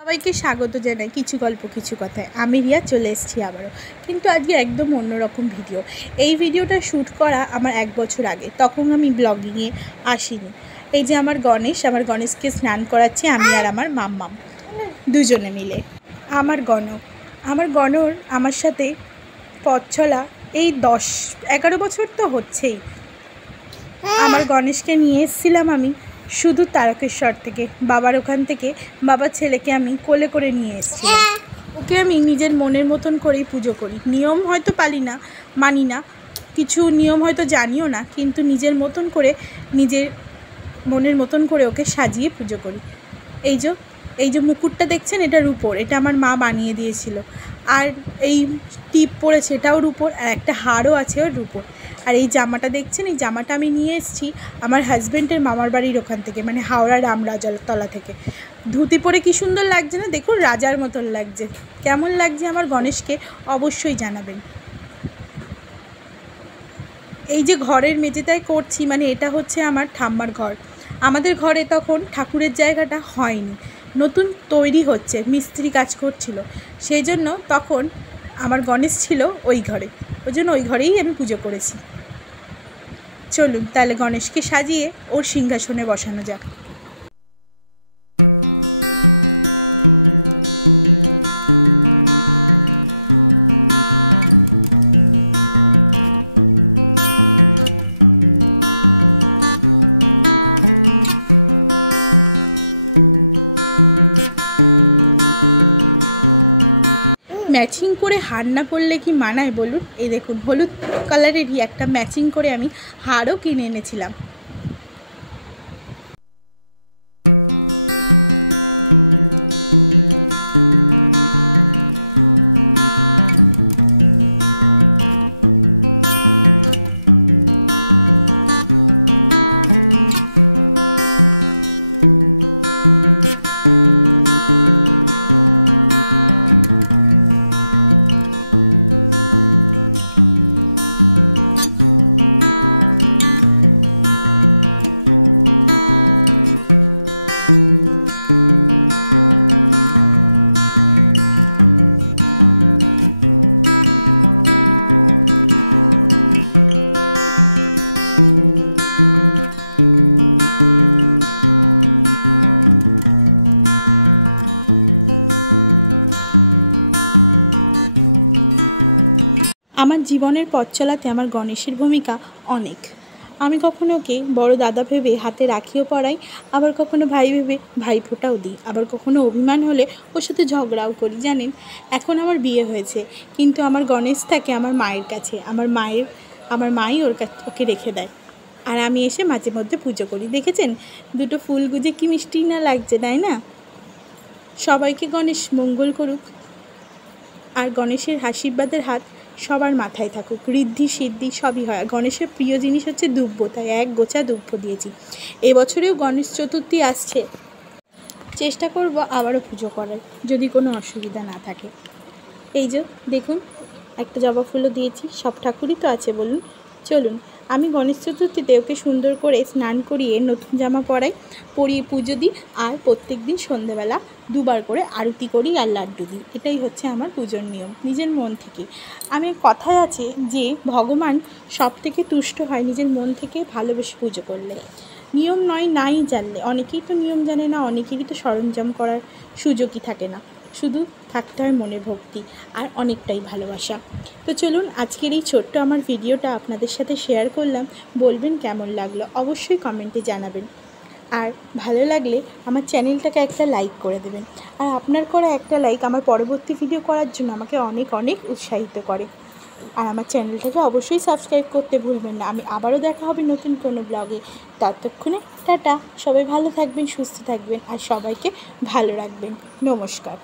সবাইকে স্বাগত জানাই কিছু গল্প কিছু কথায়। আমি রিয়া চলে এসেছি আবারও, কিন্তু আজকে একদম অন্যরকম ভিডিও। এই ভিডিওটা শ্যুট করা আমার 1 বছর আগে, তখন আমি ব্লগিংয়ে আসিনি। এই যে আমার গণেশকে স্নান করাচ্ছি আমি আর আমার মাম্মাম দুজনে মিলে। আমার গণর আমার সাথে পথ চলা এই 10-11 বছর তো হচ্ছেই। আমার গণেশকে নিয়ে এসেছিলাম আমি শুধু তারকেশ্বর থেকে, বাবার ওখান থেকে। বাবার ছেলেকে আমি কোলে করে নিয়ে এসেছিলাম। ওকে আমি নিজের মনের মতন করেই পুজো করি। নিয়ম হয়তো মানি না, কিছু নিয়ম হয়তো জানিও না, কিন্তু নিজের মতন করে, নিজের মনের মতন করে ওকে সাজিয়ে পুজো করি। এই যে মুকুটটা দেখছেন, এটা রূপোর, এটা আমার মা বানিয়ে দিয়েছিল। আর এই টিপ পরেছে, এটাও রূপোর, আর একটা হারও আছে ওর রূপোর। আর এই জামাটা দেখছেন, এই জামাটা আমি নিয়ে এসেছি আমার হাজব্যান্ডের মামার বাড়ির ওখান থেকে, মানে হাওড়া রামরাজতলা থেকে। ধুতি পরে কি সুন্দর লাগছে না, দেখুন রাজার মতন লাগছে। কেমন লাগছে আমার গণেশকে অবশ্যই জানাবেন। এই যে ঘরের মেঝেটায় করছি, মানে এটা হচ্ছে আমার ঠাম্মার ঘর। আমাদের ঘরে তখন ঠাকুরের জায়গাটা হয়নি, নতুন তৈরি হচ্ছে, মিস্ত্রি কাজ করছিল, সেই জন্য তখন আমার গণেশ ছিল ওই ঘরে, ওই জন্য ওই ঘরেই আমি পুজো করেছি। চলুন তাহলে গণেশকে সাজিয়ে ওর সিংহাসনে বসানো যাক। ম্যাচিং করে হার না পরলে কি মানায় বলুন? এই দেখুন হলুদ কালারেরই একটা ম্যাচিং করে আমি হারও কিনে এনেছিলাম। আমার জীবনের পথ চলাতে আমার গণেশের ভূমিকা অনেক। আমি কখনো ওকে বড় দাদা ভেবে হাতে রাখিও পরাই, আবার কখনো ভাই ভেবে ভাইফোঁটাও দিই, আবার কখনো অভিমান হলে ওর সাথে ঝগড়াও করি। জানেন, এখন আমার বিয়ে হয়েছে, কিন্তু আমার গণেশ থাকে আমার মায়ের কাছে। আমার মাই ওকে রেখে দেয়, আর আমি এসে মাঝে মধ্যে পুজো করি। দেখেছেন দুটো ফুল গুজে কি মিষ্টি না লাগছে, তাই না? সবাইকে গণেশ মঙ্গল করুক, আর গণেশের আশীর্বাদের হাত সবার মাথায় থাকুক। ঋদ্ধি সিদ্ধি সবই হয়। গণেশের প্রিয় জিনিস হচ্ছে দুব্বো, তাই 1 গোছা দুব্বো দিয়েছি। এবছরেও গণেশ চতুর্থী আসছে, চেষ্টা করব আবারও পুজো করার, যদি কোনো অসুবিধা না থাকে। এই যে দেখুন একটা জবা ফুলও দিয়েছি। সব ঠাকুরই তো আছে বলুন। চলুন আমি গণেশ চতুর্থীতে ওকে সুন্দর করে স্নান করিয়ে নতুন জামা পরিয়ে পুজো দিই, আর প্রত্যেক দিন সন্ধ্যেবেলা 2 বার করে আরতি করি আর লাড্ডু দিই। এটাই হচ্ছে আমার পুজোর নিয়ম, নিজের মন থেকে। কথায় আছে যে ভগবান সব থেকে তুষ্ট হয় নিজের মন থেকে ভালোবেসে পুজো করলে। নিয়ম নয় নাই জানলে, অনেকেই তো নিয়ম জানে না, অনেকেরই তো সরঞ্জাম করার সুযোগই থাকে না, শুধু থাকতে হয় মনে ভক্তি আর অনেকটাই ভালোবাসা। তো চলুন আজকের এই ছোট্ট আমার ভিডিওটা আপনাদের সাথে শেয়ার করলাম। বলবেন কেমন লাগলো, অবশ্যই কমেন্টে জানাবেন। আর ভালো লাগলে আমার চ্যানেলটাকে একটা লাইক করে দেবেন। আর আপনার করা একটা লাইক আমার পরবর্তী ভিডিও করার জন্য আমাকে অনেক অনেক উৎসাহিত করে। আর আমার চ্যানেলটাকে অবশ্যই সাবস্ক্রাইব করতে ভুলবেন না। আমি আবারও দেখা হবে নতুন কোনো ব্লগে। ততক্ষণে টাটা, সবাই ভালো থাকবেন, সুস্থ থাকবেন, আর সবাইকে ভালো রাখবেন। নমস্কার।